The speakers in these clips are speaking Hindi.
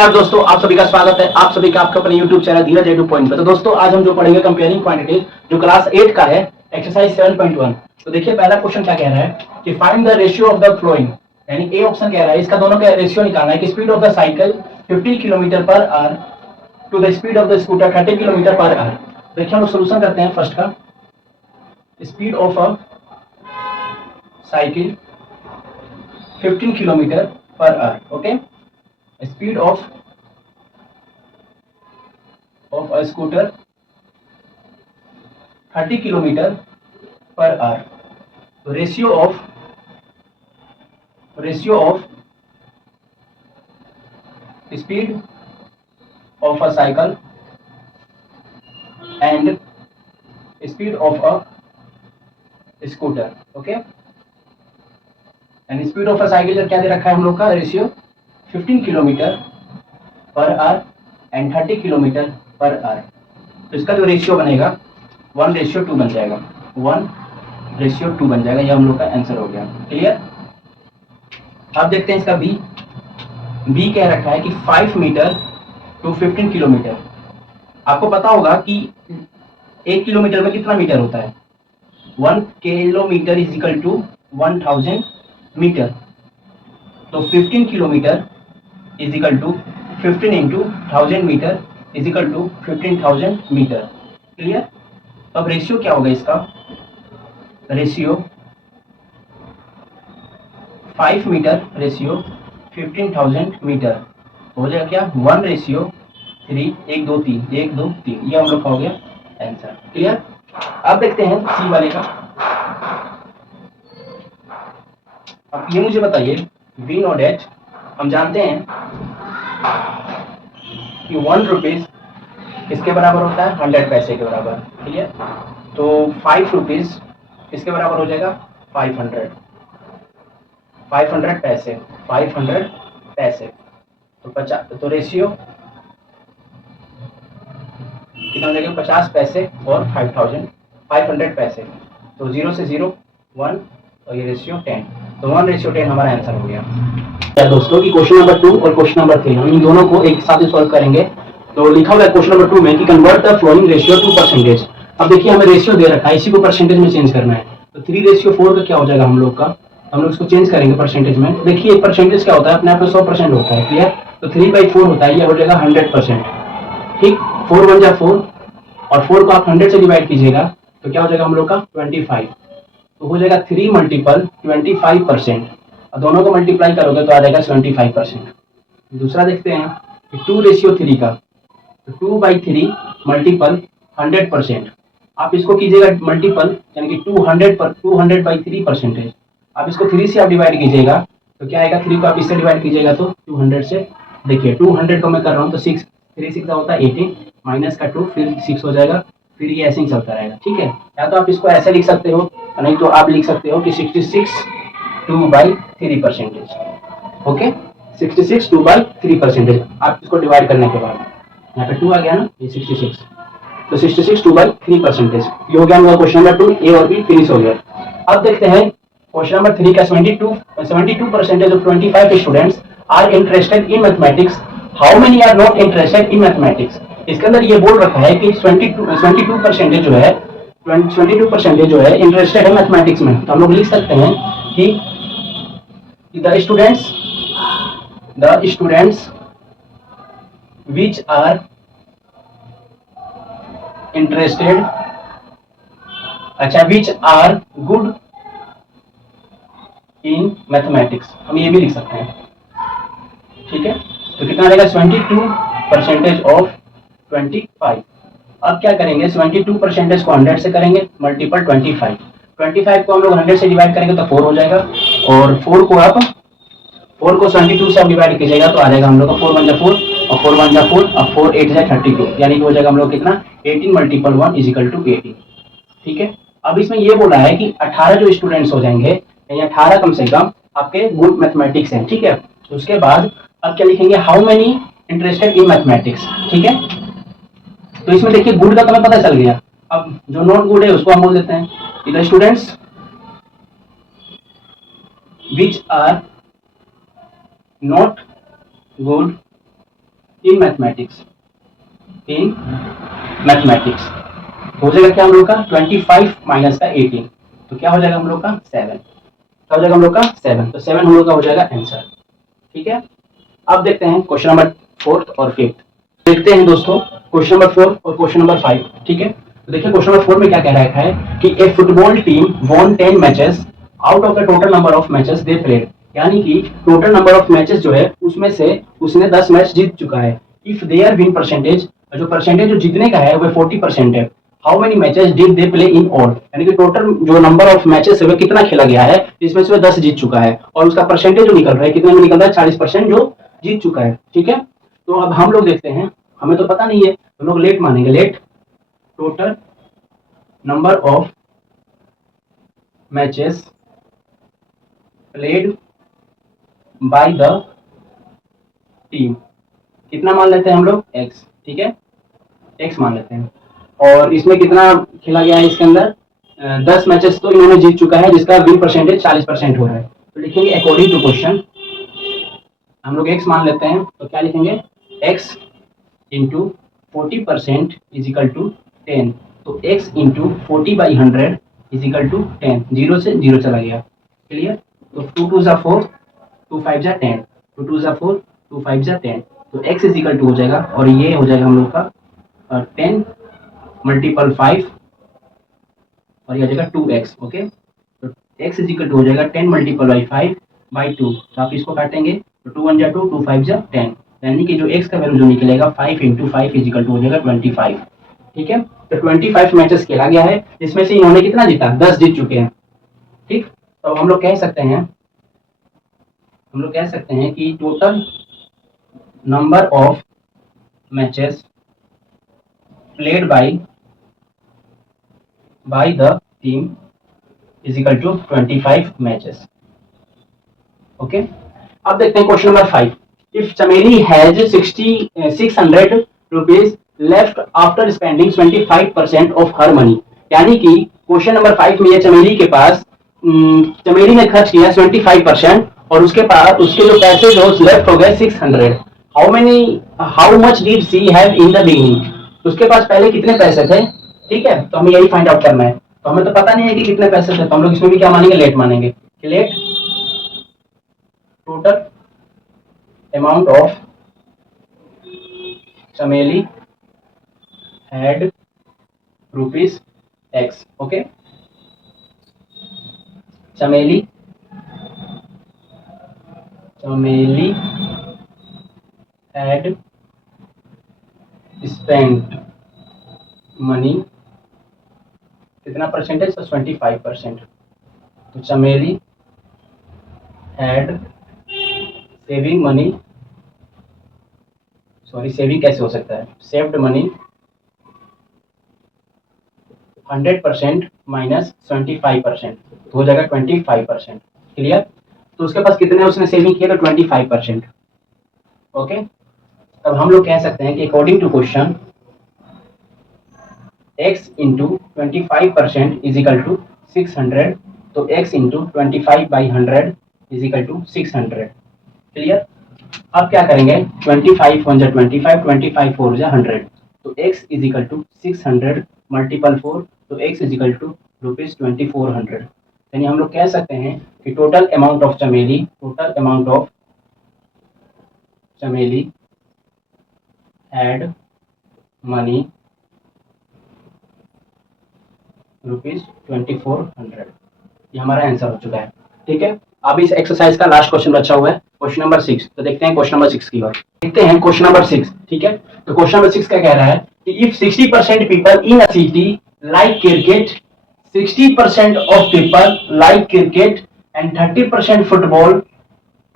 नमस्कार दोस्तों, आप सभी का स्वागत है। आप सभी का आपका अपने YouTube चैनल धीरज एडू पॉइंट पे। तो दोस्तों आज हम जो पढ़ेंगे कंपेयरिंग क्वांटिटीज, जो क्लास 8 का है, एक्सरसाइज 7.1। तो देखिए पहला क्वेश्चन क्या कह रहा है कि find the ratio of the flowing, यानी ए ऑप्शन कह रहा है इसका दोनों का रेशियो निकालना है कि speed of the cycle 50 kilometre per hour to the speed of the scooter 30 kilometre per hour. देखिए हम लोग सोल्यूशन करते हैं। फर्स्ट का speed of a cycle 15 kilometre per hour, okay. Speed of a scooter 30 kilometre per hour. तो ratio of speed of a cycle and speed of a scooter, okay. And speed of a cycle क्या दे रखा है हम लोग का ratio 15 kilometre per our and 30 kilometre per hour. तो इसका जो रेशियो बनेगा 1:2 बन जाएगा, 1:2 बन जाएगा। ये हम लोग का आंसर हो गया। क्लियर। अब देखते हैं इसका बी कह रखा है कि 5 मीटर टू 15 किलोमीटर। आपको पता होगा कि 1 किलोमीटर में कितना मीटर होता है, 1 kilometre is equal to 1000 metre. तो 15 kilometre is equal to 15 into 1000 metre is equal to 15,000 metre. Clear. अब रेशियो क्या होगा इसका, रेशियो 5 मीटर रेशियो 15,000 मीटर हो जाएगा क्या 1:3, 1 2 3, 1 2 3। ये हम लोग का हो गया आंसर। क्लियर। अब देखते हैं सी वाले का। अब ये मुझे बताइए, वी नो डेट, हम जानते हैं कि 1 रुपीज किसके बराबर होता है, 100 पैसे के बराबर। क्लियर। तो 5 रुपीज किसके बराबर हो जाएगा, 500 पैसे, 500 पैसे। तो 50, तो रेशियो कितना हो जाएगा, 50 पैसे और 500 पैसे। तो 0 से 0 1 और ये रेशियो 10। तो 1:10 हमारा आंसर हो गया। दोस्तों की क्वेश्चन नंबर 2 और क्वेश्चन नंबर 3 हम इन दोनों को एक साथ ही सॉल्व करेंगे। तो लिखा हुआ है क्वेश्चन नंबर 2 में कि convert the flowing ratio two percentage. अब देखिए हमें रेशियो दे रखा है, इसी को परसेंटेज में चेंज करना है। तो 3:4 का क्या हो जाएगा हम लोग का, हम लोग इसको चेंज करेंगे परसेंटेज में। देखिए परसेंटेज क्या होता है, अपने आप में 100% होता है। क्लियर। तो 3/4 होता है, ये हो जाएगा 100%। ठीक। 4 1 जा 4 और 4 को आप 100 से डिवाइड कीजिएगा तो क्या हो जाएगा हम लोग का 25। तो हो जाएगा 3 मल्टीपल 25%। और दोनों को मल्टीप्लाई करोगे तो आ जाएगा 75%। दूसरा देखते हैं 2:3 का। तो 2/3 मल्टीपल 100%। आप इसको कीजिएगा मल्टीपल, यानी कि 200/3%। आप इसको 3 से आप डिवाइड कीजिएगा तो क्या आएगा, 3 को आप इससे डिवाइड कीजिएगा तो 200 से। देखिए 200 को मैं कर रहा हूँ तो 6 3 6 होता है 18, माइनस का 2 फिर 6 हो जाएगा, फिर ये ऐसे ही चलता रहेगा। ठीक है। या तो आप इसको ऐसे लिख सकते हो, नहीं तो आप लिख सकते हो कि 66 2/3%। ओके, 66 2/3%। आप इसको डिवाइड करने के बाद यहाँ पे 2 आ गया ना, ये 66। तो 66 2/3%। ये हो गया हमारा क्वेश्चन नंबर 2, ए और बी फिनिश हो गया। अब देखते हैं क्वेश्चन नंबर 3 का। 72% of 25 students are interested in mathematics, how many are not interested in mathematics. इसके अंदर ये बोल रखा है कि 22% जो है 22% जो है इंटरेस्टेड है मैथमेटिक्स में। तो हम लोग लिख सकते हैं कि the students which are interested, अच्छा which are good in mathematics, हम ये भी लिख सकते हैं। ठीक है। तो कितना रहेगा 72% ऑफ 25। अब क्या करेंगे, 72% को 100 से करेंगे मल्टीपल 25 को हम लोग 100 से डिवाइड करेंगे तो 4 हो जाएगा, और 4 को 72 से आप डिवाइड कीजिएगा तो आ जाएगा हम लोग का 4 1 जा 4 और 4 1 जा 4 और 4 8 जा 32, यानी कि हो जाएगा हम लोग कितना 18 मल्टीपल 1 इज इक्वल टू 18। ठीक है। अब इसमें ये बोला है कि 18 जो स्टूडेंट्स हो जाएंगे, यानी 18 कम से कम आपके गुड मैथमेटिक्स हैं। ठीक है। तो उसके बाद अब क्या लिखेंगे, how many interested in mathematics. ठीक है। तो इसमें देखिए गुड का तो हमें पता चल गया, अब जो नॉट गुड है उसको हम बोल देते हैं the students which are not good in mathematics, in mathematics हो जाएगा क्या हम लोग का 25 माइनस का 18, तो क्या हो जाएगा हम लोग का 7, क्या हो जाएगा हम लोग का 7, तो 7 हम लोग का हो जाएगा आंसर। ठीक है, अब देखते हैं क्वेश्चन नंबर 4 और 5। देखते हैं दोस्तों क्वेश्चन नंबर 4 और क्वेश्चन नंबर 5। ठीक है, तो देखिए क्वेश्चन नंबर 4 में क्या कह रखा है कि a football team won 10 matches out of the total number of matches they played, यानी कि टोटल नंबर ऑफ मैचेस जो है उसमें से उसने 10 मैच जीत चुका है। इफ देयर विन परसेंटेज, जो परसेंटेज जो जीतने का है वो 40% है। How many matches did they play in all, यानी कि टोटल जो नंबर ऑफ मैचेस है वो कितना खेला गया है, इसमें से वो 10 जीत चुका है और उसका परसेंटेज जो निकल रहा है कितने में निकल रहा है, 40% जो जीत चुका है। ठीक है, तो अब हम लोग देखते हैं, हमें तो पता नहीं है, हम लोग लेट मानेंगे, let total number of matches played by the team, कितना मान लेते हैं हम लोग, एक्स। ठीक है, एक्स मान लेते हैं, और इसमें कितना खेला गया है इसके अंदर, 10 मैचेस तो इन्होंने जीत चुका है जिसका विन परसेंटेज 40% हो रहा है। तो लिखेंगे अकॉर्डिंग टू क्वेश्चन, हम लोग एक्स मान लेते हैं, तो क्या लिखेंगे, X into 40% is equal to 10, तो X into 40/100 is equal to 10, zero से जीरो चला गया, क्लियर। तो 2 2 जा 4, 2 5 जा 10, 2 2 जा 4, 2 5 जा 10, तो एक्स इज इक्वल टू हो जाएगा, और ये हो जाएगा हम लोग का 10 मल्टीपल 5, और ये हो जाएगा 2x। ओके, तो x इज इक्वल टू हो जाएगा 10 मल्टीपल बाई 5/2, तो आप इसको काटेंगे तो 2 1 जा 2, 2 5 जा 10, यानी कि जो x का वैल्यू जो निकलेगा 5 इंटू 5 इज इक्वल टू हो जाएगा 25। ठीक है, तो 25 मैचेस खेला गया है, इसमें से इन्होंने कितना जीता, 10 जीत चुके हैं। ठीक, तो हम लोग कह सकते हैं, हम लोग कह सकते हैं कि total number of matches played by the team is equal to 25 matches. Okay, अब देखते हैं question number 5। If Chameli has 600 rupees left after spending 25% of her money, यानी कि क्वेश्चन नंबर 5 में ये चमेली के पास, चमेली ने खर्च किया 25% और उसके पास उसके जो पैसे जो लेफ्ट हो गए 600। How much did she have in the beginning, उसके पास पहले कितने पैसे थे। ठीक है, तो हमें यही फाइंड आउट करना है, तो हमें तो पता नहीं है कि कितने पैसे थे, तो हम लोग इसमें भी क्या मानेंगे, लेट मानेंगे, let total amount of chameli had rupees x। okay, chameli had spent money, कितना परसेंटेज, 25%, तो चमेली had saving money, sorry saving कैसे हो सकता है, सेव्ड मनी 100% माइनस 25%, तो हो जाएगा 25%। क्लियर, तो उसके पास कितने उसने सेविंग किया, तो 25%। ओके, तब हम लोग कह सकते हैं कि according to question x into 25% is equal to 600, तो x into 25/100 is equal to 600। Clear, अब क्या करेंगे, 25 1 जा 25, 25 4 जा 100, तो x is equal to 600 multiple 4, तो x इज इक्वल टू ₹2400। यानी हम लोग कह सकते हैं कि टोटल अमाउंट ऑफ चमेली, टोटल अमाउंट ऑफ चमेली had money ₹2400, ये हमारा आंसर हो चुका है। ठीक है, अब इस एक्सरसाइज का लास्ट क्वेश्चन बचा हुआ है, क्वेश्चन नंबर 6। तो देखते हैं क्वेश्चन नंबर 6 की ओर, देखते हैं क्वेश्चन नंबर 6। ठीक है, तो क्वेश्चन नंबर 6 क्या कह रहा है कि if 60% people in a city like cricket, 60% of people like cricket and 30% football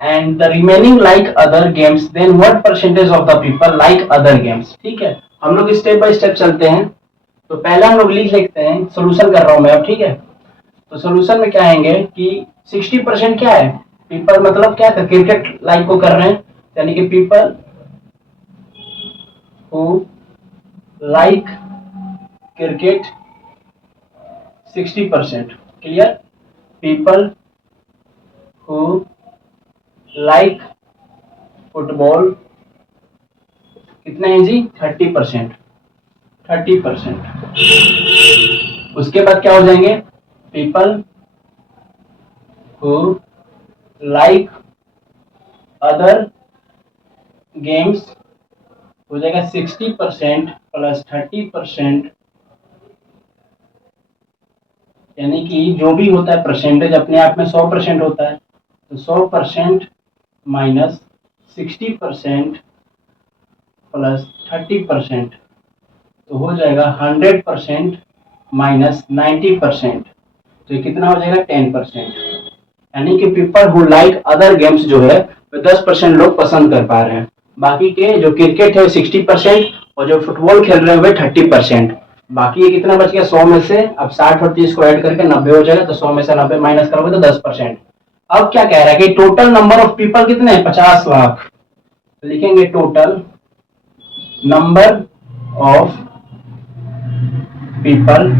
and the remaining like other games, then what percentage of the people like other games। ठीक है, हम लोग स्टेप बाय स्टेप चलते हैं, तो पहला हम लोग लिख लेते हैं, सोल्यूशन कर रहा हूं मैं अब। ठीक है, तो सोल्यूशन में क्या आएंगे कि 60% क्या है, पीपल मतलब क्या है, क्रिकेट लाइक को कर रहे हैं, यानी कि people who like cricket 60%। Clear, people who like football कितना है जी 30%, 30%। उसके बाद क्या हो जाएंगे, people who like other games हो जाएगा 60% प्लस 30%, यानी कि जो भी होता है परसेंटेज अपने आप में 100% होता है, तो 100% माइनस 60% प्लस 30%, तो हो जाएगा 100% माइनस 90%, तो ये कितना हो जाएगा 10%। यानी कि people who like other games जो है वो 10% लोग पसंद कर पा रहे हैं, बाकी के जो क्रिकेट है 60% और जो फुटबॉल खेल रहे हैं वे 30%। बाकी ये कितना बच गया 100 में से, अब 60 और 30 को ऐड करके 90 हो जाएगा, तो 100 में से 90 माइनस करोगे तो 10%। अब क्या कह रहा है कि टोटल नंबर ऑफ पीपल कितने हैं 50 लाख, लिखेंगे टोटल नंबर ऑफ पीपल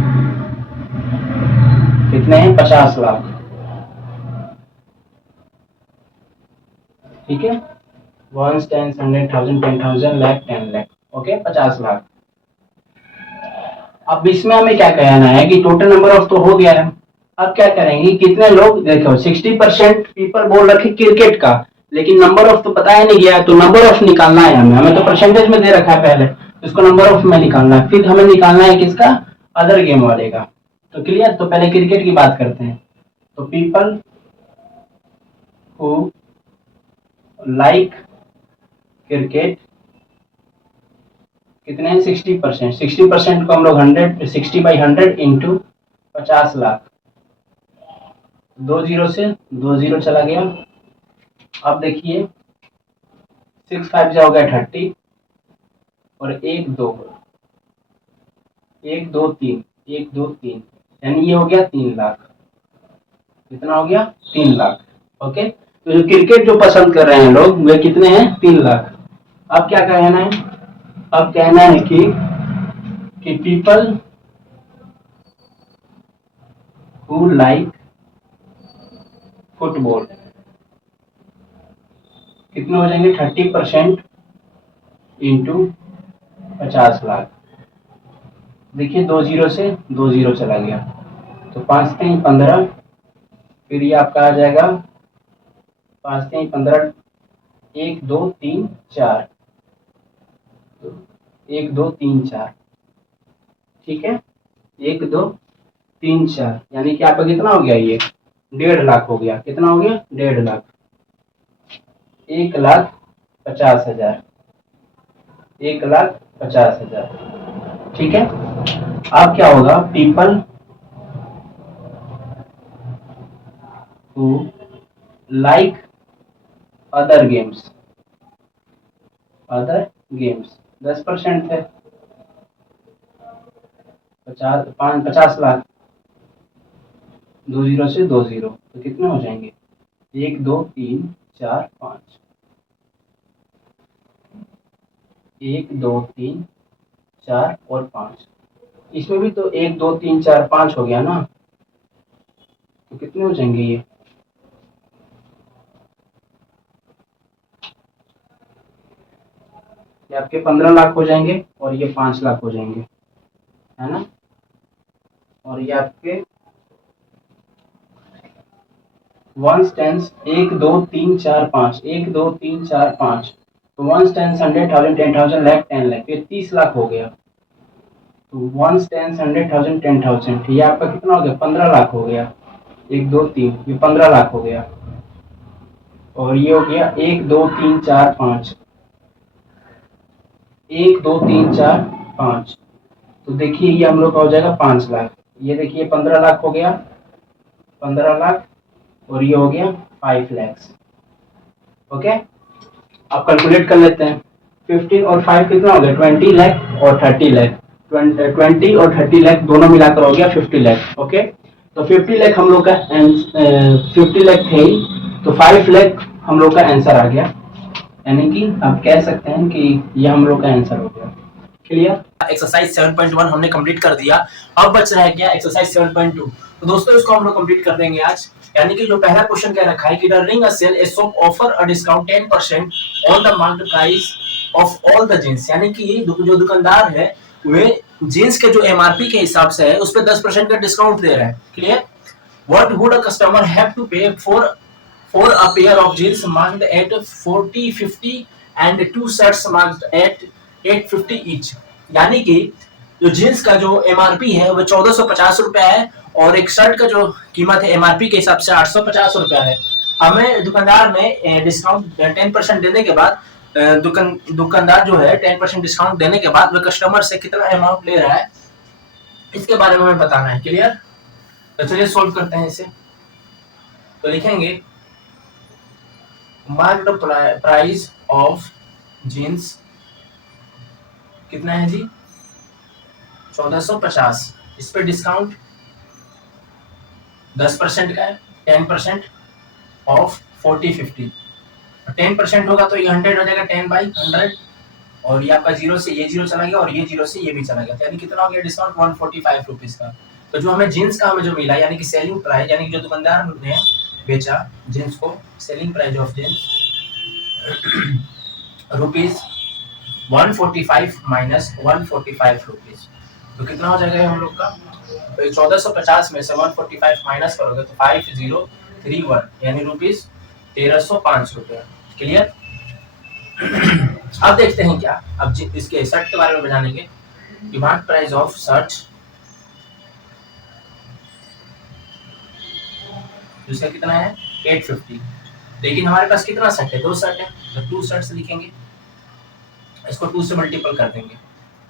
कितने हैं 50 लाख, ठीक है, 1 10 100 1000 10,000 लाख 10 लाख, ओके 50 लाख। अब इसमें हमें क्या कहना है कि टोटल नंबर ऑफ तो हो गया है, अब क्या करेंगे कितने लोग, देखो 60% पीपल बोल रखे क्रिकेट का, लेकिन नंबर ऑफ तो बताया नहीं गया, तो नंबर ऑफ निकालना है हमें तो परसेंटेज में दे रखा है पहले, तो इसको नंबर ऑफ में निकालना है, फिर हमें निकालना है किसका, अदर गेम वाले का। तो क्लियर, तो पहले क्रिकेट की बात करते हैं, तो पीपल हु लाइक क्रिकेट कितने हैं 60%, 60% को हम लोग 60/100 इंटू 50 लाख, 2 जीरो से 2 जीरो चला गया। अब देखिए 6 5 जा हो गया 30 और 1 2 1 2 3 1 2 3, यानी ये हो गया 3 लाख, कितना हो गया 3 लाख, ओके। तो जो क्रिकेट जो पसंद कर रहे हैं लोग वे कितने हैं 3 लाख। अब क्या कहना है, अब कहना है कि पीपल हु लाइक फुटबॉल कितने हो जाएंगे 30% इंटू 50 लाख, देखिए 2 जीरो से 2 जीरो चला गया, तो 5 3 15, फिर ये आपका आ जाएगा 5 3 15, 1 2 3 4, 1 2 3 4, ठीक है 1 2 3 4, यानी कि आपका कितना हो गया ये 1.5 लाख हो गया, कितना हो गया 1.5 लाख, 1,50,000, 1,50,000, ठीक है। अब क्या होगा, people who like other games, other games 10% थे, 50 लाख, 2 जीरो से 2 जीरो, तो कितने हो जाएंगे 1 2 3 4 5, 1 2 3 4 और 5, इसमें भी तो 1 2 3 4 5 हो गया ना, तो कितने हो जाएंगे ये आपके 15 लाख हो जाएंगे और ये 5 लाख हो जाएंगे, है ना, और ये आपके 1 टेंस 1 2 3 4 5, 1 2 3 4 5, तो 1 टेंस 100,000 10,000 लाख 10 लाख, ये 30 लाख हो गया, तो 1 टेंस 100,000 10,000, ये आपका कितना हो गया 15 लाख हो गया, 1 2 3 ये 15 लाख हो गया, और ये हो गया 1 2 3 4 5, 1 2 3 4 5, तो देखिए ये हम लोग का हो जाएगा 5 लाख, ये देखिए 15 लाख हो गया, 15 लाख, और ये हो गया 5 लाख, ओके। अब कैलकुलेट कर लेते हैं, 15 और 5 कितना हो गया 20 लाख और 30 लाख, 20 और 30 लाख दोनों मिलाकर हो गया 50 लाख, ओके। तो 50 लाख हम लोग का 50 लाख थे ही, तो 5 लाख हम लोग का आंसर आ गया, यानी कि आप कह सकते हैं कि ये हम लोग का आंसर हो गया, क्लियर। एक्सरसाइज 7.1 हमने कंप्लीट कर दिया, अब बच रह गया एक्सरसाइज 7.2, तो दोस्तों इसको हम लोग कंप्लीट कर देंगे आज। यानी कि जो पहला क्वेश्चन कह रखा है कि during a sale a shop offer a discount 10% on the market price of all the jeans, यानी कि जो दुकानदार है वे जीन्स के जो एमआरपी के हिसाब से है उस पर 10% का डिस्काउंट दे रहा है। Clear? What would a customer have to pay for a pair of jeans marked at 40-50 and two shirts marked at 850 each, यानी कि जो जीन्स का जो एमआरपी है वो 1450 रुपया है और एक शर्ट का जो कीमत है एमआरपी के हिसाब से 850 रुपया है। हमें दुकानदार में डिस्काउंट 10% देने के बाद दुकानदार जो है 10% डिस्काउंट देने के बाद वो कस्टमर से कितना अमाउंट ले रहा है इसके बारे में हमें बताना है। क्लियर? तो चलिए सॉल्व करते हैं इसे। तो लिखेंगे mark the price of jeans कितना है जी 1450, इस पे डिस्काउंट 10% का है 10% ऑफ 40-50, 10% होगा तो ये 100 हो जाएगा 10/100 और ये आपका जीरो से ये जीरो चला गया और ये जीरो से ये भी चला गया, यानी कितना हो गया डिस्काउंट 145 रुपीज का। तो जो हमें जीन्स का हमें जो मिला यानी कि सेलिंग प्राइस, यानी कि जो दुकानदार ने बेचा जीन्स को, selling price of jeans rupees 145 minus 145 rupees, तो कितना हो जाएगा हम लोग का? तो 1450 में से 145 माइनस करोगे तो 5031 यानी रुपीज 1305 रुपया। क्लियर? अब देखते हैं क्या, अब इसके शर्ट के बारे में जानेंगे। डिमांड प्राइस ऑफ शर्ट, जिसका कितना है 850, लेकिन हमारे पास कितना शर्ट है? 2 शर्ट है, तो 2 शर्ट से लिखेंगे, इसको 2 से मल्टीपल कर देंगे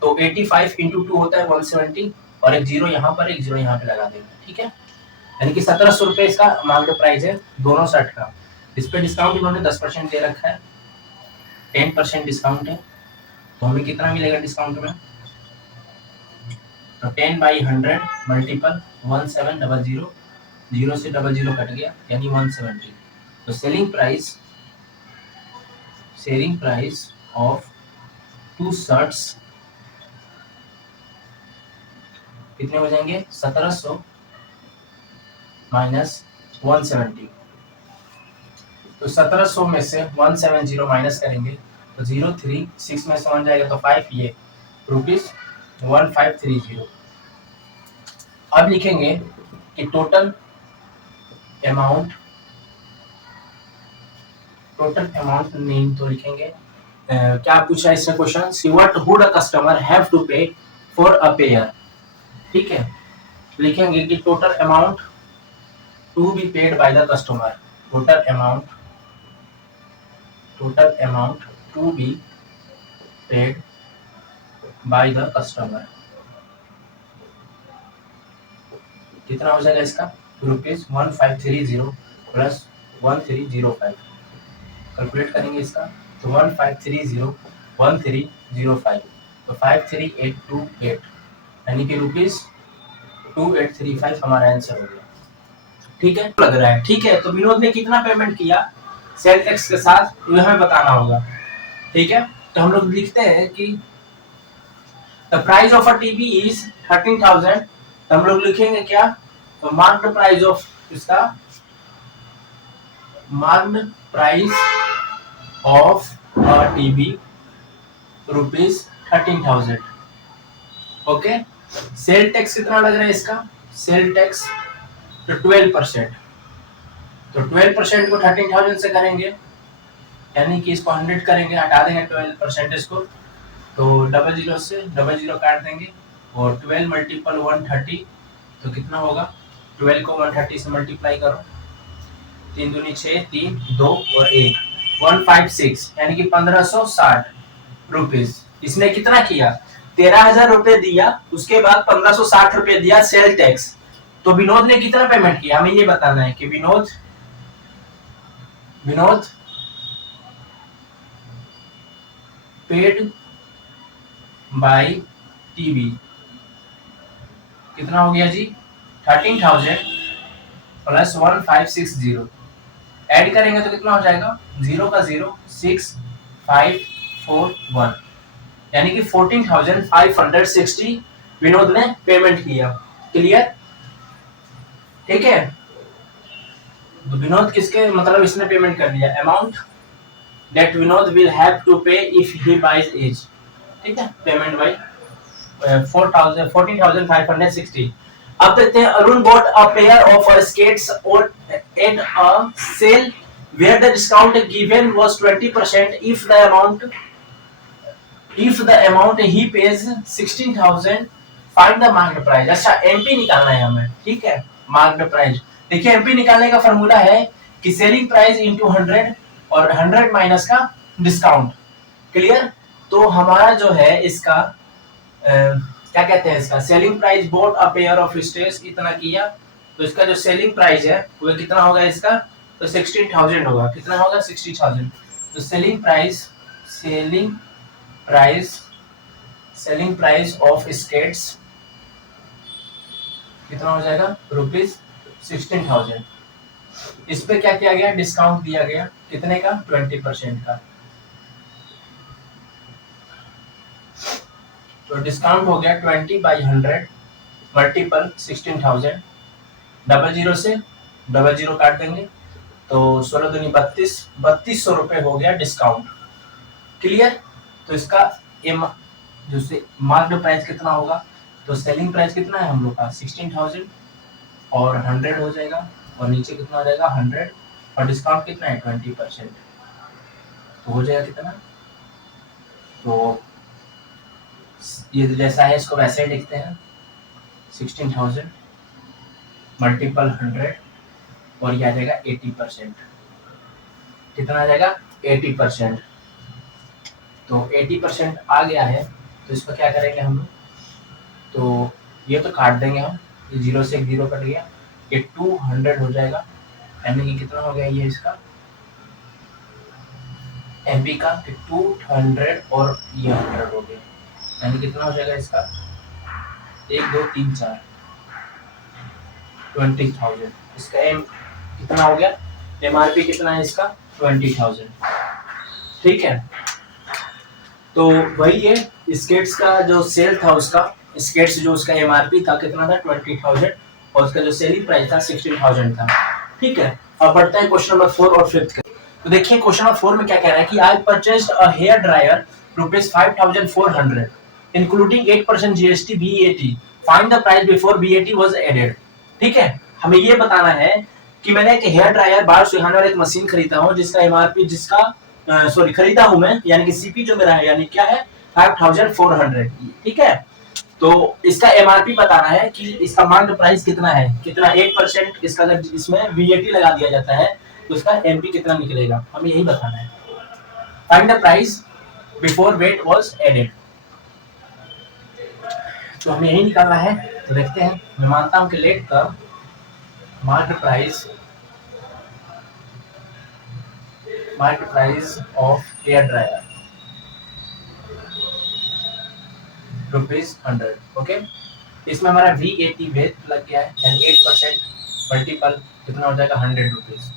तो 85 इंटू 2 होता है 170 और एक जीरो यहाँ पर एक जीरो यहाँ पे लगा देंगे। ठीक है, यानी कि 1700 रुपए इसका मार्केट प्राइस है दोनों शर्ट का। इस पे डिस्काउंट इन्होंने 10% दे रखा है, 10% डिस्काउंट है, तो हमें कितना मिलेगा डिस्काउंट में? तो 10/100 मल्टीपल 1700, जीरो से 00 कट गया यानी 170। तो सेलिंग प्राइस ऑफ 2 शर्ट्स कितने हो जाएंगे? 1700 माइनस 170, तो 1700 में से 170 माइनस करेंगे तो 036 में से 1 जाएगा तो 5, ये रुपीज 1530। अब लिखेंगे कि टोटल अमाउंट नहीं तो लिखेंगे क्या पूछा है इसमें question, see what would a customer have to pay for a pair. ठीक है, लिखेंगे कि total amount to be paid by the customer, total amount to be paid by the customer कितना हो जाएगा इसका? रुपीज 1530 प्लस 1305, कैलकुलेट करेंगे इसका तो 1530 तो 53828 यानी कि रुपीज 2835 हमारा आंसर हो गया। ठीक है, लग रहा है ठीक है। तो विनोद ने कितना पेमेंट किया सेल टैक्स के साथ, ये हमें बताना होगा। ठीक है, तो हम लोग लिखते हैं कि the price of a TV is 13,000, तो हम लोग लिखेंगे क्या? तो मार्क्ड प्राइस ऑफ इसका, marked price of a TV rupees 13,000। Okay, sale tax कितना लग रहा है इसका? सेल टैक्स तो 12%, तो 12% को 13,000 से करेंगे यानी कि इसको 100 करेंगे, हटा देंगे 12% इसको, तो 00 से 00 काट देंगे और 12 मल्टीपल 130, तो कितना होगा? 12 को 130 से मल्टीप्लाई करो, 3 दूनी 6, 3 2 और 1, 156 यानी कि 1560 रुपीज। इसने कितना किया? 13,000 रुपए दिया, उसके बाद 1560 रुपए दिया सेल टैक्स। तो विनोद ने कितना पेमेंट किया हमें ये बताना है कि विनोद पेड बाय टीवी कितना हो गया जी? 13,000 प्लस 1560, ऐड करेंगे तो कितना हो जाएगा? 0 का 0 6541 यानी कि 14,560 विनोद ने पेमेंट किया। क्लियर? ठीक है, तो विनोद किसके मतलब इसने पेमेंट कर दिया amount that Vinod will have to pay if he buys each. ठीक है, पेमेंट बाई 14,560. अब देखते हैं, Arun bought a pair of skates at a sale where the discount given was 20% if the amount he pays 16,000. Find the market price. अच्छा, एमपी निकालना है हमें, ठीक है. मार्केट प्राइस, देखिए एमपी निकालने का फॉर्मूला है कि सेलिंग प्राइस इंटू 100 और 100 माइनस का डिस्काउंट. क्लियर. तो हमारा जो है इसका क्या कहते हैं, इसका selling price boat a pair of stairs इतना किया, तो इसका जो सेलिंग प्राइस है वो कितना होगा इसका, तो 16,000 होगा. कितना होगा, 60,000. तो सेलिंग प्राइस ऑफ स्केट्स कितना हो जाएगा, ₹16,000. इस पे क्या किया गया, डिस्काउंट दिया गया. कितने का, 20% का. तो डिस्काउंट हो गया 20/100 मल्टीपल 16,000. 00 से 00 काट देंगे तो 16 दूनी 32, 3200 रुपए हो गया डिस्काउंट. क्लियर. तो इसका जो से मार्केट प्राइस कितना होगा, तो सेलिंग प्राइस कितना है हम लोग का 16,000 और 100 हो जाएगा, और नीचे कितना हो जाएगा 100, और डिस्काउंट कितना है 20%. तो हो जाएगा कितना, तो ये जैसा है इसको वैसे ही लिखते हैं, 16,000 मल्टीपल 100 और ये आ जाएगा 80%. कितना आ जाएगा, 80%. तो 80% आ गया है, तो इसको क्या करेंगे हम लोग, तो ये तो काट देंगे हम, ये 0 से 1 0 कट गया, ये 200 हो जाएगा. यानी कि कितना हो गया ये इसका एमपी का 200 और ये 100 हो गया. यानी कितना हो जाएगा इसका 1 2 3 4 20,000. इसका एम कितना हो गया, एमआरपी कितना है इसका 20,000. ठीक है. तो वही है स्केट्स का जो सेल था, उसका स्केट्स जो उसका एमआरपी था कितना था 20,000 और उसका जो सेलिंग प्राइस था 16,000 था. ठीक है. अब बढ़ते हैं क्वेश्चन नंबर 4 और 5 का. तो देखिए क्वेश्चन नंबर 4 में क्या कह रहा है कि I purchased a hair dryer ₹5,400 including 8% GST VAT. Find the price before VAT was added. ठीक है. हमें ये बताना है कि मैंने एक हेयर ड्रायर बाल सुखाने वाला एक मशीन खरीदा हूँ जिसका एमआरपी खरीदा हूं मैं, यानी कि सीपी जो मेरा है, यानी क्या है 5,400. ठीक है. तो इसका एमआरपी बताना है कि इसका मार्केट प्राइस कितना है, कितना 8% इसका अगर इसमें वीएटी लगा दिया जाता है तो इसका एमपी कितना निकलेगा, हमें यही बताना है. Find the price before VAT was added. तो हमें यही निकालना है. तो देखते हैं. मैं मानता हूं कि लेट का market price of hair dryer ₹100. Okay. इसमें हमारा वीएटी वेट लग गया है, यानी 8% मल्टीपल कितना हो जाएगा ₹100.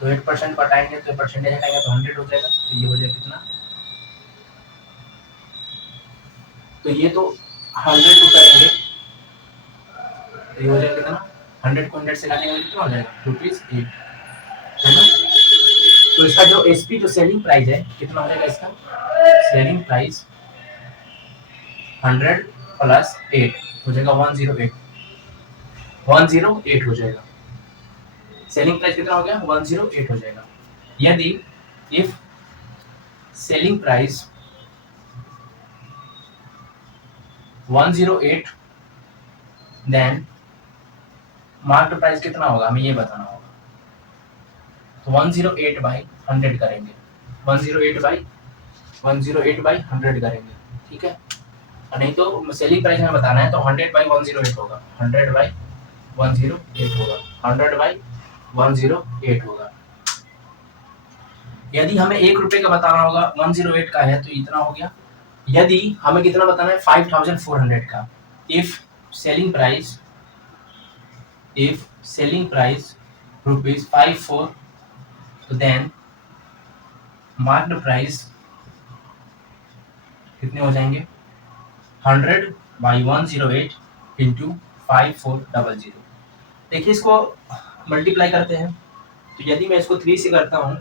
तो 8% हटाएंगे तो परसेंटेज हटाएंगे तो 100 हो जाएगा. तो ये हो जाएगा कितना, तो ये तो 100 को करेंगे तो ये हो जाएगा कितना, 100 को 100 से काटेंगे कितना हो जाएगा ₹8 है ना. तो इसका जो एसपी जो सेलिंग प्राइस है कितना हो जाएगा, इसका सेलिंग प्राइस 100 प्लस 8 हो जाएगा 108 हो जाएगा. सेलिंग प्राइस कितना हो गया 108 हो जाएगा. यदि if selling price 108 then market price कितना होगा, हमें ये बताना होगा. तो 108/100 करेंगे, 108/100 करेंगे. ठीक है. नहीं तो सेलिंग प्राइस हमें बताना है तो 100/108 होगा, 100/108 होगा, 100/108 होगा. यदि हमें ₹1 का बताना होगा, 108 का है तो इतना हो गया. यदि हमें कितना बताना है 5,400 का. इफ सेलिंग प्राइस ₹54 तो देन मार्केट प्राइस कितने हो जाएंगे 100/108 इंटू 5400. देखिए इसको मल्टीप्लाई करते हैं. तो यदि मैं इसको 3 से करता हूँ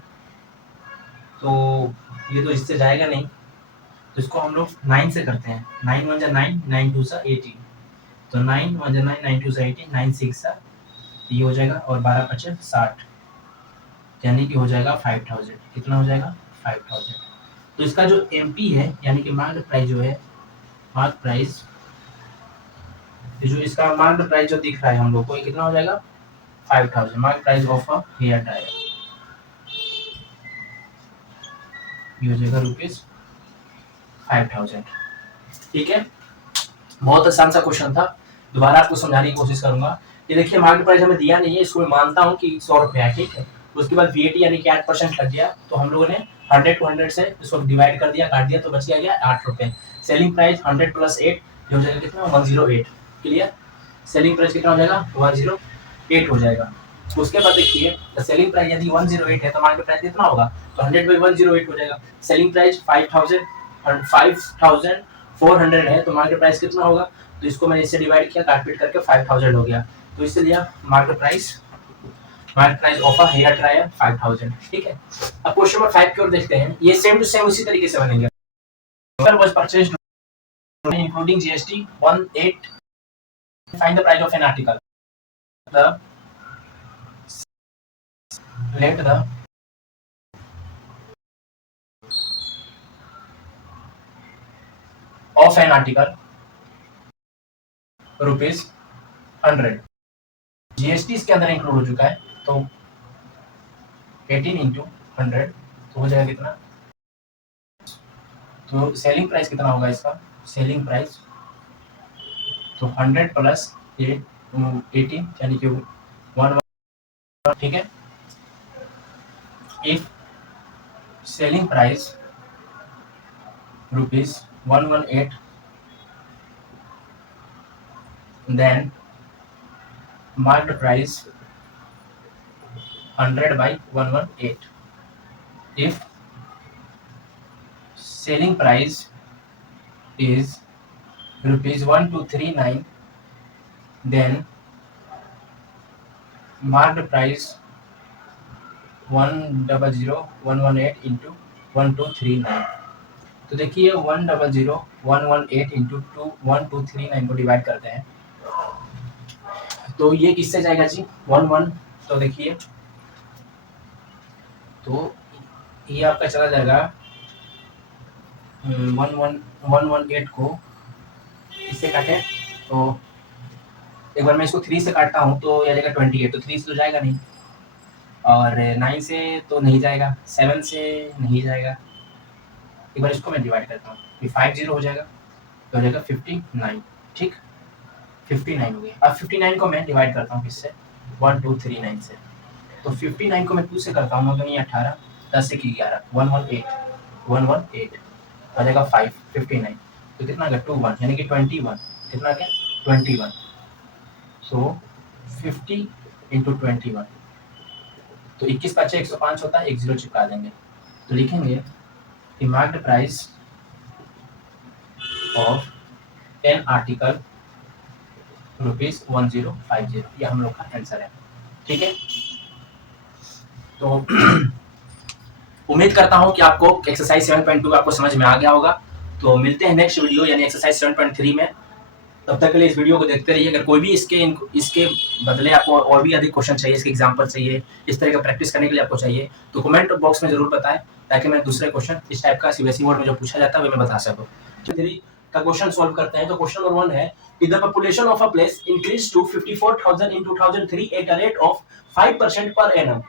तो ये तो इससे जाएगा नहीं, तो इसको हम लोग 9 से करते हैं। 9 1 जा 9, 9 2 सा 18, तो 9 1 जा 9, 9 2 सा 18, 9 6 सा ये हो जाएगा, और 12 5 60, यानी कि हो जाएगा 5000। कितना हो जाएगा? 5000। तो इसका जो एमपी है यानी कि मार्केट प्राइस जो है, मार्केट प्राइस जो इसका मार्केट प्राइस जो दिख रहा है हम लोग को, ये कितना हो जाएगा? 5000। Market price of a hair dryer ये हो जाएगा ₹5000। ठीक है, बहुत आसान सा क्वेश्चन था, दोबारा आपको समझाने की कोशिश करूंगा। ये देखिए मार्केट प्राइस हमें दिया नहीं है, इसको मैं मानता हूँ कि 100 रुपये है, ठीक है। उसके बाद VAT यानी कि 8% लग गया, तो हम लोगों ने 100 टू 100 से इसको डिवाइड कर दिया, काट दिया, तो बच गया 8 रुपये। सेलिंग प्राइस 100 प्लस 8 हो जाएगा कितना? 108। क्लियर? सेलिंग प्राइस कितना हो जाएगा? 108 हो जाएगा। उसके बाद देखिए सेलिंग प्राइस यदि 108 है तो मार्केट प्राइस कितना होगा? तो 100/108 हो जाएगा। सेलिंग प्राइस 5400 है, तो मार्केट प्राइस कितना होगा? तो इसको मैंने इससे डिवाइड किया, काट पीट करके 5000 हो गया, तो इससे लिया market price of a hair dryer 5000। ठीक है, अब क्वेश्चन नंबर 5 की ओर देखते हैं। ये सेम टू सेम उसी तरीके से बनेंगे। was purchased including GST 18, find the price of an article. The let the of an article ₹100, GST इसके अंदर इंक्लूड हो चुका है, तो 18 into 100 तो हो जाएगा कितना? तो सेलिंग प्राइस कितना होगा इसका? सेलिंग प्राइस तो 100 प्लस 18 यानी कि 1, ठीक है। If selling price ₹118, then market price 100/118. If selling price is ₹1239, then market price 100,118 into 1239। तो देखिए 100,118 इंटू 1239 को डिवाइड करते हैं, तो ये किससे जाएगा जी? 11, तो देखिए तो ये आपका चला जाएगा 118 को इससे काटे, तो एक बार मैं इसको 3 से काटता हूँ तो ये जाएगा 28, तो 3 से तो जाएगा नहीं, और 9 से तो नहीं जाएगा, 7 से नहीं जाएगा। एक बार इसको मैं डिवाइड करता हूँ, ये 50 हो जाएगा, तो हो जाएगा 59। ठीक, 59 हो गया। अब 59 को मैं डिवाइड करता हूँ किससे? 1239 से, तो 59 को मैं 2 से करता हूँ, तो ये 18, 10 से 11, 118 हो जाएगा 59, तो कितना आ गया? 21 यानी कि 21, कितना आ गया? 21। सो 50 इंटू 21, तो 21 5 105 होता है, एक जीरो चिपका देंगे, तो लिखेंगे कि market price of an article ₹1050, ये हम लोग का आंसर है। ठीक है, तो उम्मीद करता हूं कि आपको एक्सरसाइज 7.2 आपको समझ में आ गया होगा। तो मिलते हैं नेक्स्ट वीडियो यानी एक्सरसाइज 7.3 में। तब तक के लिए इस वीडियो को देखते रहिए। अगर कोई भी इसके बदले आपको और भी अधिक क्वेश्चन चाहिए, इसके एग्जाम्पल चाहिए, इस तरह का प्रैक्टिस करने के लिए आपको चाहिए, तो कमेंट बॉक्स में जरूर बताएं, ताकि मैं दूसरे क्वेश्चन इस टाइप का सीबीएसई बोर्ड में जो पूछा जाता है वो मैं बता सकूँ। का क्वेश्चन सॉल्व करते हैं। तो क्वेश्चन नंबर 1 है कि the population of a place increase to 54,000 in 2003 at a rate of 5% per annum.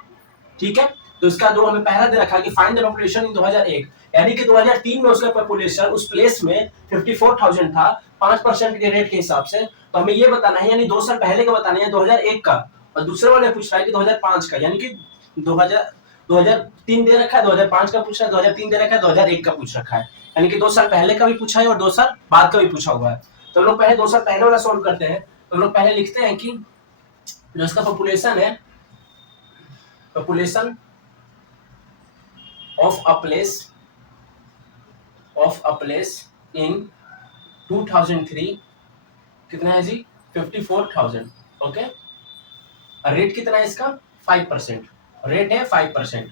ठीक है, तो इसका जो हमें पहला दे रखा कि फाइंड द पॉपुलेशन इन 2001, यानी कि 2003 में उसका पॉपुलेशन उस प्लेस में 54,000 था 5% के रेट के हिसाब से। तो हमें ये बताना है, यानी 2 साल पहले का बताना है 2001 का, और दूसरे वाले पूछ रहा है कि 2005 का, यानी कि 2003 दे रखा है, 2005 का पूछ रहा है, 2003 दे रखा है, 2001 का पूछ रखा है, यानी कि 2 साल पहले का भी पूछा है और 2 साल बाद का भी पूछा हुआ है। तो हम लोग पहले 2 साल पहले वाला सॉल्व करते हैं। तो हम लोग पहले लिखते हैं कि जो इसका पॉपुलेशन है, population of a place in 2003 कितना है जी? 54,000। ओके, रेट कितना है इसका? 5%, रेट है 5%।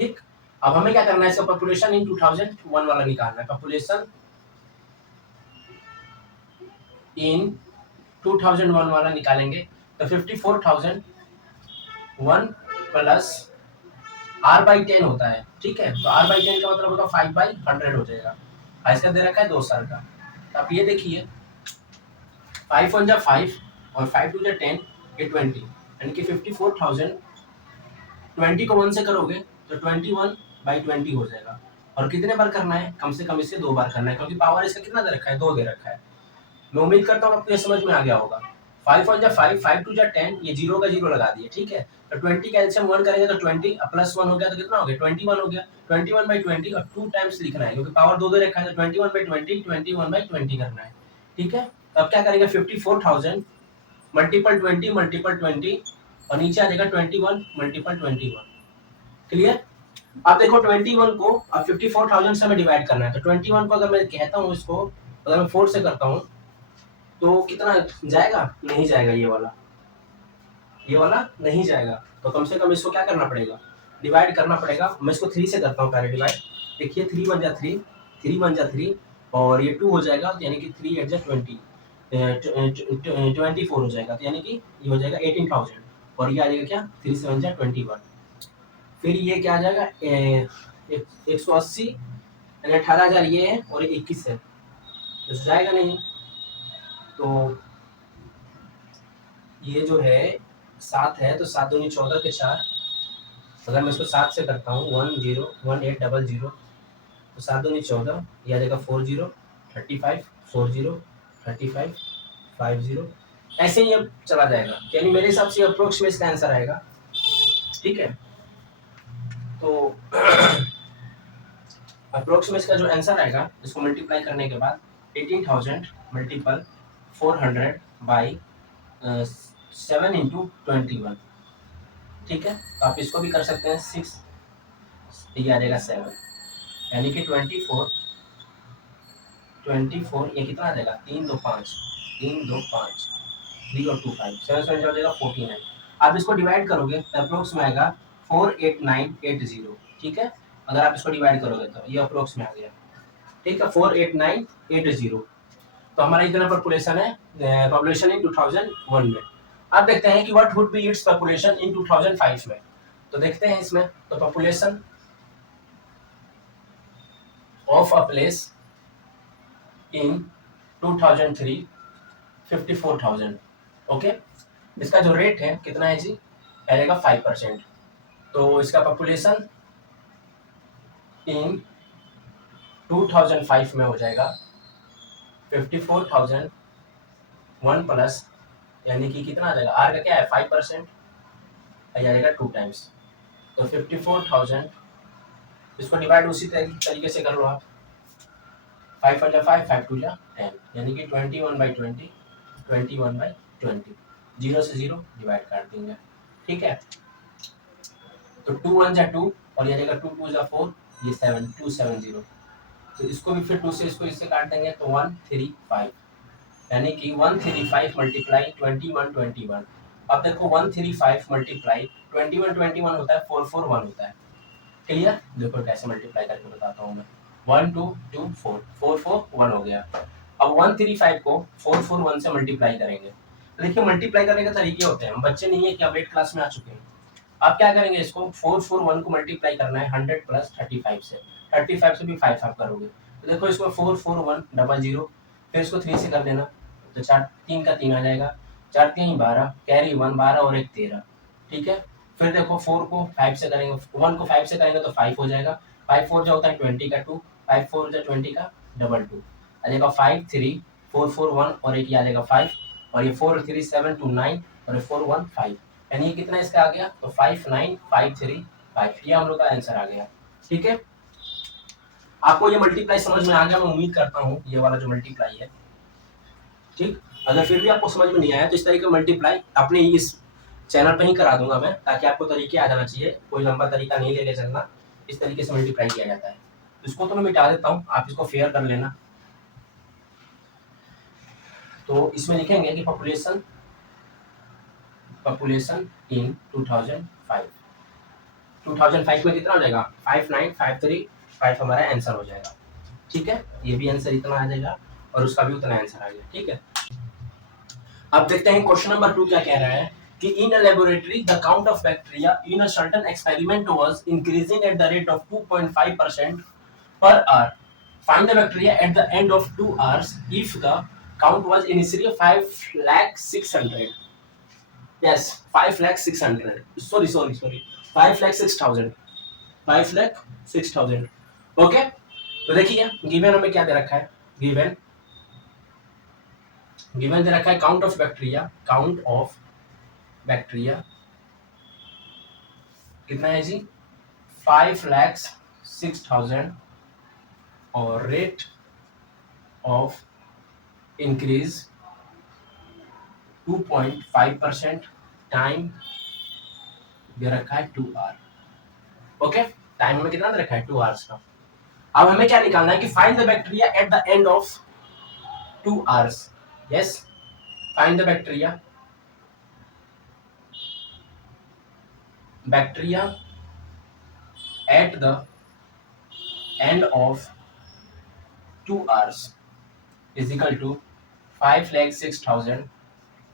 ठीक, अब हमें क्या करना है, इसका पॉपुलेशन इन 2001 वाला निकालना है। पॉपुलेशन इन 2001 वाला निकालेंगे तो 54,001 प्लस r बाई 10 होता है, ठीक है, तो r बाई 10 का मतलब होगा 5 बाई 100 हो जाएगा। इसका दे रखा है 2 साल का, तो आप ये देखिए 5 1 जा 5 और 5 2 जा 10, ये 20, यानी कि 54,000 20 को 1 से करोगे तो 21 बाई 20 हो जाएगा। और कितने बार करना है, कम से कम इसे 2 बार करना है, क्योंकि पावर इसका कितना दे रखा है, 2 दे रखा है। मैं उम्मीद करता हूँ आपको ये समझ में आ गया होगा। 5 1 जा 5, 5 2 जा 10, ये 0 का 0 लगा दिए, ठीक है, तो 20 का एलसीएम 1 करेंगे तो 20 प्लस 1 हो गया तो कितना हो गया, 21 हो गया। 21 बाई 20 और 2 टाइम्स लिखना है, क्योंकि पावर 2 दे रखा है, तो 21 बाई 20, 21 बाई 20 करना है, ठीक है। तो अब क्या करेंगे, 54,000 मल्टीपल 20 मल्टीपल 20 और नीचे आ जाएगा 21 मल्टीपल 21। क्लियर। अब देखो 21 को अब 54,000 से हमें डिवाइड करना है, तो 21 को अगर मैं कहता हूँ इसको, अगर मैं 4 से करता हूँ तो कितना जाएगा, नहीं जाएगा, ये वाला नहीं जाएगा। तो कम से कम इसको क्या करना पड़ेगा, डिवाइड करना पड़ेगा। मैं इसको 3 से करता हूँ पहले डिवाइड। देखिए 3 1 जा 3, 3 1 जा 3 और ये 2 हो जाएगा, यानी कि 3 8 जा 20, 24 हो जाएगा, तो यानी कि ये हो जाएगा 18,000 और ये आ जाएगा क्या 3 7 जा 21। फिर ये क्या आ जाएगा 180, यानी 18,000 ये है और 21 है, तो जाएगा नहीं। तो ये जो है 7 है, तो 7 दूनी 14 के 4, अगर मैं इसको 7 से करता हूँ 101800, तो 7 दूनी 14, यह आ जाएगा 40 35 40 35 50, ऐसे ही अब चला जाएगा, यानी मेरे हिसाब से अप्रोक्स में इसका आंसर आएगा, ठीक है। तो अप्रोक्स में इसका जो आंसर आएगा, इसको मल्टीप्लाई करने के बाद 18,000 मल्टीपल 400 बाई 7 इंटू 21, ठीक है। तो आप इसको भी कर सकते हैं 6, ये आ जाएगा 7, यानी कि 24 ये कितना आ जाएगा 3 2 5 3 2 5 3 और 2 5 7 7 हो जाएगा 49। आप इसको डिवाइड करोगे तो अप्रोक्स में आएगा 48980, ठीक है। अगर आप इसको डिवाइड करोगे तो ये अप्रोक्स में आ गया, ठीक है, 48980। तो हमारा इतना पॉपुलेशन है, पॉपुलेशन इन 2001 में। अब देखते हैं कि what would be its population in 2005 में। तो देखते हैं इसमें, तो population of a place in 2003 54,000, okay. इसका जो रेट है कितना है जी, रहेगा 5%। तो इसका पॉपुलेशन इन 2005 में हो जाएगा 54,001 प्लस, यानी कि कितना आ जाएगा, आर का क्या है 5%, आ जाएगा 2 टाइम्स, तो 54,000, इसको डिवाइड उसी तरीके से कर लो आप, 5 1 जा 5 5 2 जा 10, यानी कि 21 बाई 20 21 बाई 20, 0 से 0 डिवाइड कर देंगे, ठीक है। तो 2 1 जा 2 और ये जाएगा 2 2 जा 4, ये 7 270, तो इसको भी फिर 2 से इसको इससे काट देंगे तो 135, यानी कि 135 मल्टीप्लाई 21 21। अब देखो 135 मल्टीप्लाई 21 21 होता है 441 होता है, क्लियर। देखो कैसे मल्टीप्लाई करके बताता हूँ मैं, 1 2 2 4 441 हो गया। अब 135 को 441 से मल्टीप्लाई करेंगे, तो देखिए मल्टीप्लाई करने के तरीके होते हैं, हम बच्चे नहीं है कि आप 8 क्लास में आ चुके हैं। आप क्या करेंगे, इसको 441 को मल्टीप्लाई करना है 100 प्लस 35 से, 35 से भी 5 आप करोगे, तो देखो इसको 441 00, फिर इसको 3 से कर देना, तो 4 3 का 3 आ जाएगा, 4 3 12, कैरी 1 12 और 1 13, ठीक है। फिर देखो 4 को 5 से करेंगे, 1 को 5 से करेंगे तो 5 हो जाएगा, 5 4 जो होता है 20 का 2, 5 4 जो 20 का 2 आ जाएगा, 5 3 4 4 1 और एक आ जाएगा 5, और ये 4 3 7 2 9 और ये 4 1 5, यानी ये कितना इसका आ गया, तो 59535, ये हम लोग का आंसर आ गया, ठीक है। आपको ये मल्टीप्लाई समझ में आ गया, मैं उम्मीद करता हूँ ये वाला जो मल्टीप्लाई है, ठीक। अगर फिर भी आपको समझ में नहीं आया तो इस तरीके का मल्टीप्लाई अपने इस चैनल पे ही करा दूंगा मैं, ताकि आपको तरीके आ जाना चाहिए, कोई लंबा तरीका नहीं लेके चलना, इस तरीके से मल्टीप्लाई किया जाता है। तो इसको तो मैं मिटा देता हूँ, आप इसको फेयर कर लेना। तो इसमें लिखेंगे कि पॉपुलेशन इन 2005, 2005 में कितना हो जाएगा 5953 हमारा आंसर हो जाएगा। ठीक है, ये भी आंसर इतना आ जाएगा और उसका भी उतना आंसर आ गया। ठीक है, अब देखते हैं क्वेश्चन नंबर 2 क्या कह रहा है कि in a laboratory the count of bacteria in a certain experiment was increasing at the rate of 2.5% per hour. Find the bacteria at the end of 2 hours if the count was initially 5,600,000. Yes, 5,600,000. Sorry. 5,06,000. 5,06,000. Okay, तो देखिए गिवन हमें क्या दे रखा है। गिवन दे रखा है काउंट ऑफ बैक्टीरिया कितना है जी 5,06,000 और रेट ऑफ इंक्रीज 2.5%, टाइम दे रखा है 2 आवर। ओके, टाइम हमें कितना दे रखा है 2 आवर्स का। अब हमें क्या निकालना है कि find the bacteria at the end of 2 hours. Yes, find the bacteria at the end of 2 hours is equal to 5,06,000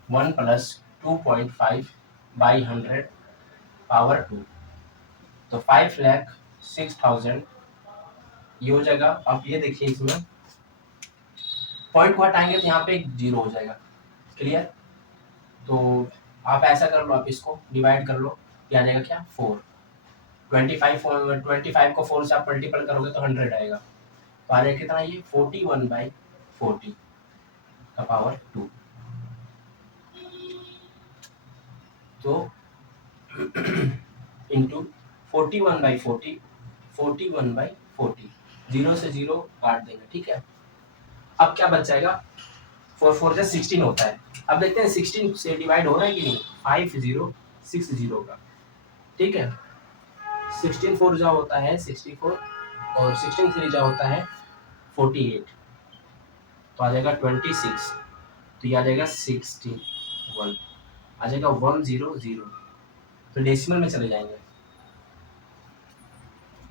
1 plus 2.5 by 100 power 2। तो 5,06,000 ये हो जाएगा। अब ये देखिए इसमें पॉइंट को हटाएंगे तो यहाँ पे एक जीरो हो जाएगा। क्लियर, तो आप ऐसा कर लो, आप इसको डिवाइड कर लो, क्या आ जाएगा क्या 4। 25 को 4 से आप मल्टीपल करोगे तो 100 आएगा, तो आ जाएगा कितना ये 41/40 का पावर 2। तो इंटू 41/40 41/40 जीरो से जीरो काट देंगे। ठीक है, अब क्या बच जाएगा 4 4 से 16 होता है। अब देखते हैं 16 से डिवाइड हो रहा है कि नहीं 5060 का। ठीक है, 16 4 जा होता है 64 और 16 3 जा होता है 48, तो आ जाएगा 26, तो ये आ जाएगा 61 आ जाएगा 100। तो डेसिमल में चले जाएंगे,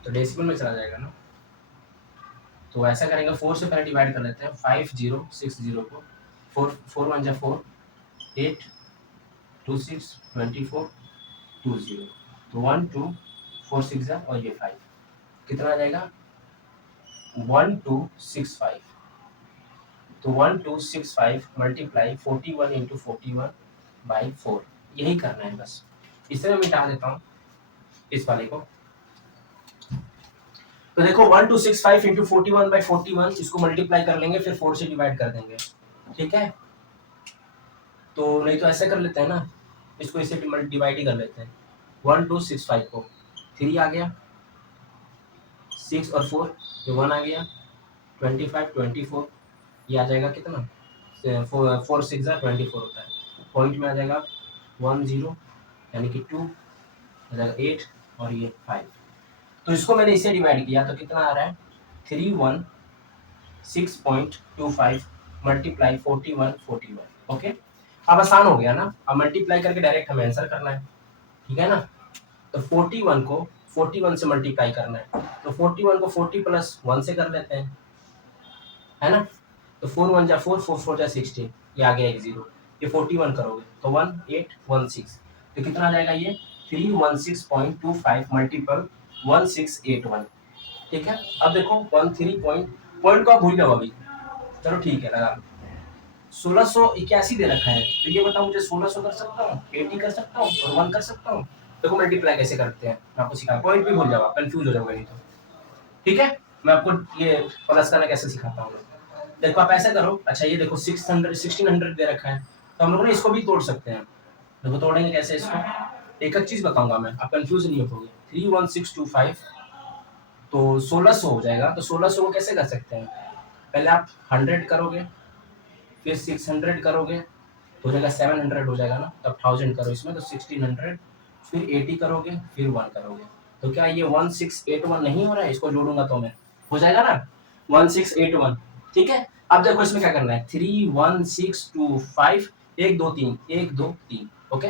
तो डेसिमल में चला जाएगा ना, तो ऐसा करेंगे 4 से पहले डिवाइड कर लेते हैं 5060 को 4 1 जा 4 8 2 6 24 20, तो 1 2 4 6 जा और ये 5 कितना आ जाएगा 1265। तो 1265 मल्टीप्लाई 41 इंटू 41/4 यही करना है बस। इसे मैं मिटा देता हूँ इस वाले को। तो देखो 1265 इंटू 41/41 इसको मल्टीप्लाई कर लेंगे, फिर 4 से डिवाइड कर देंगे। ठीक है, तो नहीं तो ऐसे कर लेते हैं ना, इसको इसे डिवाइड ही कर लेते हैं। 1265 को 3 आ गया, 6 और 4 ये 1 आ गया, 25 24 ये आ जाएगा कितना 4 6 जा 24 होता है, पॉइंट में आ जाएगा 10 यानी कि 2 आ जाएगा 8 और ये 5। तो इसको मैंने इसे डिवाइड किया तो कितना आ रहा है 316.25 मल्टीप्लाई 41 ओके। अब आसान हो गया ना, अब मल्टीप्लाई करके डायरेक्ट हमें आंसर करना है। ठीक है ना, तो 41 को 41 से मल्टीप्लाई करना है, तो 41 को 40 प्लस 1 से कर लेते हैं, है ना। तो 4 1 जा 4 4 4 जा 16 ये आ गया एक जीरो, ये 41 करोगे तो 1816, तो कितना आ जाएगा ये 316.25 मल्टीपल 1681। ठीक है, अब देखो 13 पॉइंट को आप भूल जाओ अभी, चलो ठीक है लगा लो। 1681 दे रखा है, तो ये बताओ मुझे 1600 कर सकता हूँ 80 कर सकता हूँ और 1 कर सकता हूँ। देखो मल्टीप्लाई कैसे करते हैं मैं आपको सिखा, पॉइंट भी भूल जाओ कंफ्यूज हो जाओगे नहीं तो। ठीक है, मैं आपको ये प्लस करना कैसे सिखाता हूँ। देखो आप ऐसा करो, अच्छा ये देखो 1600 दे रखा है, तो हम लोग इसको भी तोड़ सकते हैं। देखो तोड़ेंगे कैसे इसको, एक एक चीज बताऊंगा मैं, आप कंफ्यूज नहीं होगे। 31625 तो 1600 हो जाएगा, तो 1600 को कैसे कर सकते हैं, पहले आप 100 करोगे फिर 600 करोगे तो हो जाएगा 700 हो जाएगा ना, तब 1000 करो इसमें तो 1600, फिर 80 करोगे फिर 1 करोगे, तो क्या ये 1681 नहीं हो रहा है, इसको जोड़ूंगा तो मैं हो जाएगा ना 1681। ठीक है, अब देखो इसमें क्या करना है 31625 1 2 3 1 2 3 ओके।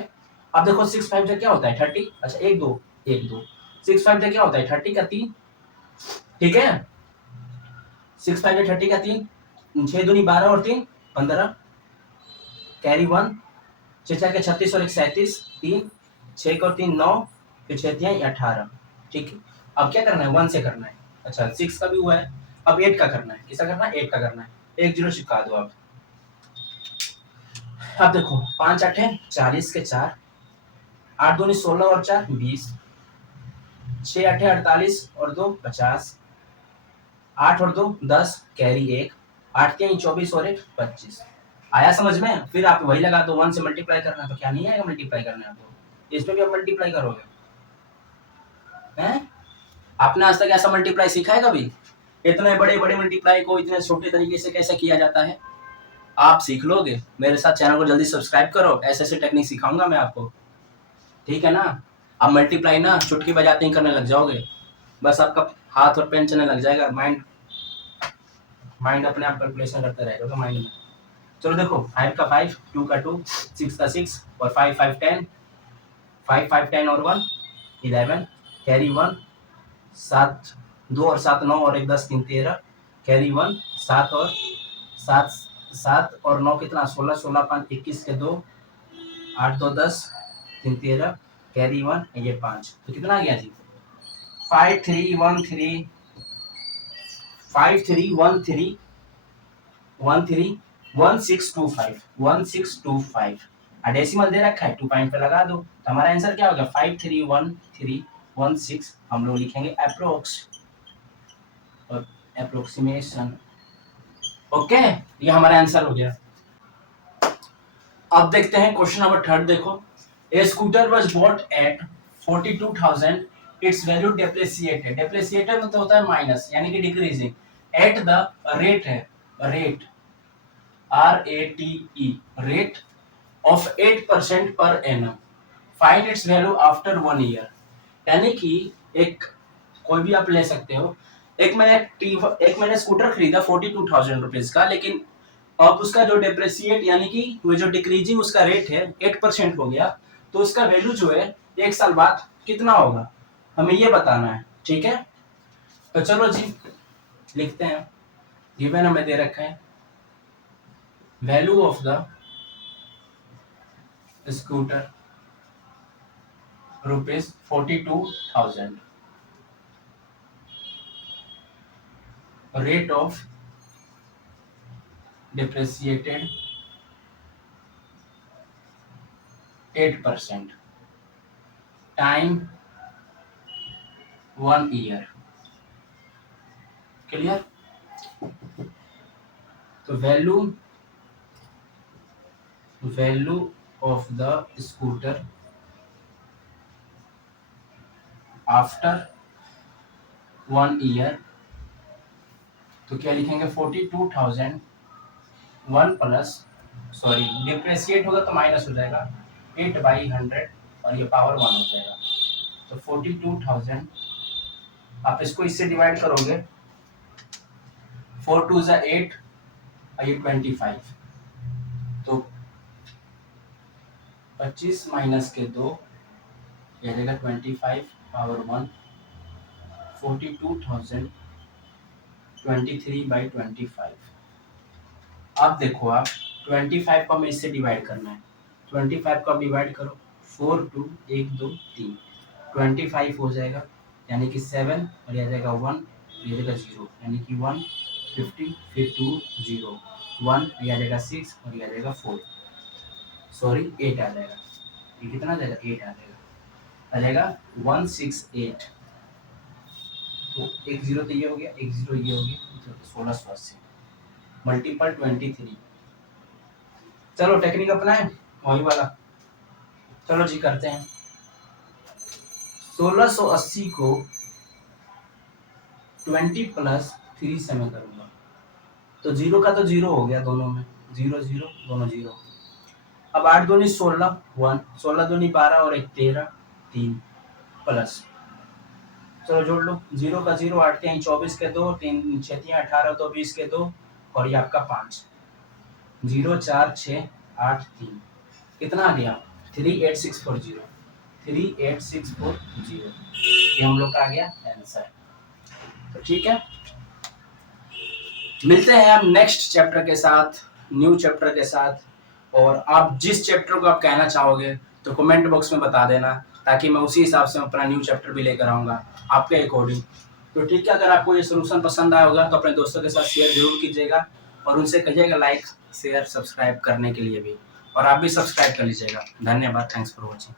अब देखो 6 5 क्या होता है 30, अच्छा 1 2 1 2 6 5 क्या होता है 30 का 3, ठीक है 6 5 30 का 3, 6 दूनी 12 और 3 15, कैरी 1, 6 4 के 36 और 1 37, 3 6 और 3 9, फिर 6 3 18, ठीक है। अब क्या करना है 1 से करना है, अच्छा 6 का भी हुआ है, अब 8 का करना है, किसका करना है 8 का करना है, एक जीरो चिपका दो आप। अब देखो 5 8 है 40 के 4, 8 दूनी 16 और 4 20, 6 8 है 48 और 2 50, 8 और 2 10, कैरी 1, 8 के 24 और 1 25। आया समझ में? फिर आप वही लगा दो 1 से मल्टीप्लाई करना, तो क्या नहीं आएगा मल्टीप्लाई करने आपको, इसमें भी आप मल्टीप्लाई करोगे हैं? आपने आज तक ऐसा मल्टीप्लाई सीखा है कभी? इतने बड़े बड़े मल्टीप्लाई को इतने छोटे तरीके से कैसे किया जाता है, आप सीख लोगे। मेरे साथ चैनल को जल्दी सब्सक्राइब करो, ऐसे ऐसे टेक्निक सिखाऊंगा मैं आपको, ठीक है ना। आप मल्टीप्लाई ना चुटकी बजाते ही करने लग जाओगे, बस आपका हाथ और पेन चलने लग जाएगा, माइंड माइंड अपने आप कैलकुलेशन करते रहेगा माइंड में। चलो देखो 5 का 5, 2 का 2, 6 का 6 और 5 5 10, 5 5 10 और 1 11, कैरी 1, 7 2 और 7 9 और 1 10 3 13, कैरी 1, 7 और 7 7 और 9 कितना 16 16 5 21 के 2, 8 2 10 3 13, कैरी 1 ये 5, तो कितना आ गया जी 5 3 1 3 5 3 1 3 1 3 1 6 2 5 1 6 2 5, डेसिमल दे रखा है 2 पॉइंट पे लगा दो, तो हमारा आंसर क्या होगा 5 3 1 3 1 6, हम लोग लिखेंगे अप्रोक्स और अप्रोक्सीमेशन, ओके ये हमारा आंसर हो गया। अब देखते हैं क्वेश्चन नंबर 3, देखो a scooter was bought at 42,000, its value depreciated, depreciated मतलब होता है माइनस यानी कि डिक्रीजिंग, एट द रेट है rate RATE rate of 8% per annum, find its value after 1 year, यानी कि एक कोई भी आप ले सकते हो, एक मैंने स्कूटर खरीदा 42,000 रुपीज का, लेकिन अब उसका जो डेप्रिसिएट यानी कि वो जो डिक्रीजिंग उसका रेट है 8% हो गया, तो उसका वैल्यू जो है 1 साल बाद कितना होगा, हमें ये बताना है, ठीक है। तो चलो जी लिखते हैं, गिवन हमें दे रखा है value of the scooter rupees 42,000, rate of depreciated 8%, time 1 year, clear. तो value of the scooter after 1 year, तो क्या लिखेंगे 42,000 1 प्लस सॉरी डिप्रेशिएट होगा तो माइनस हो जाएगा 8/100 और ये पावर 1 हो जाएगा, तो 42,000 आप इसको इससे डिवाइड करोगे 4 2 ज़ा 8 और ये 25, तो 25 माइनस के 2 ये आ जाएगा 25 पावर 1, 42,000 23/25। अब देखो आप 25 को हमें इससे डिवाइड करना है, 25 को आप डिवाइड करो 4 2 1 2 3, 25 हो जाएगा यानी कि 7 और ये आ जाएगा 1, ये आ जाएगा 0 यानी कि 1 50, फिर 2 0 1, ये आ जाएगा 6 और ये आ जाएगा 4 सॉरी 8 आ जाएगा, ये कितना आ जाएगा 8 आ जाएगा 168, तो एक 0 तो ये हो गया, एक 0 ये हो गया, तो 1680 मल्टीपल 23। चलो टेक्निक अपनाएं वही वाला, चलो जी करते हैं। 1680 को 20 प्लस 3 से मैं करूंगा, तो 0 का तो 0 हो गया दोनों में, 0 0 दोनों 0। अब 8 दूनी 16 1, 16 दूनी 12 और 1 13 3 प्लस, चलो जोड़ लो 0 का 0, 8 3 24 के 2, 3 6 3 18 तो 20 के 2 और ये आपका 5, 0 4 6 8 3 कितना आ गया 38640, 38640। ये हम लोग का आ गया आंसर। तो ठीक है, मिलते हैं हम नेक्स्ट चैप्टर के साथ, न्यू चैप्टर के साथ। और आप जिस चैप्टर को आप कहना चाहोगे तो कमेंट बॉक्स में बता देना, ताकि मैं उसी हिसाब से अपना न्यू चैप्टर भी लेकर आऊँगा आपके अकॉर्डिंग। तो ठीक है, अगर आपको ये सोल्यूशन पसंद आया होगा तो अपने दोस्तों के साथ शेयर जरूर कीजिएगा, और उनसे कहिएगा लाइक शेयर सब्सक्राइब करने के लिए भी, और आप भी सब्सक्राइब कर लीजिएगा। धन्यवाद, थैंक्स फॉर वॉचिंग।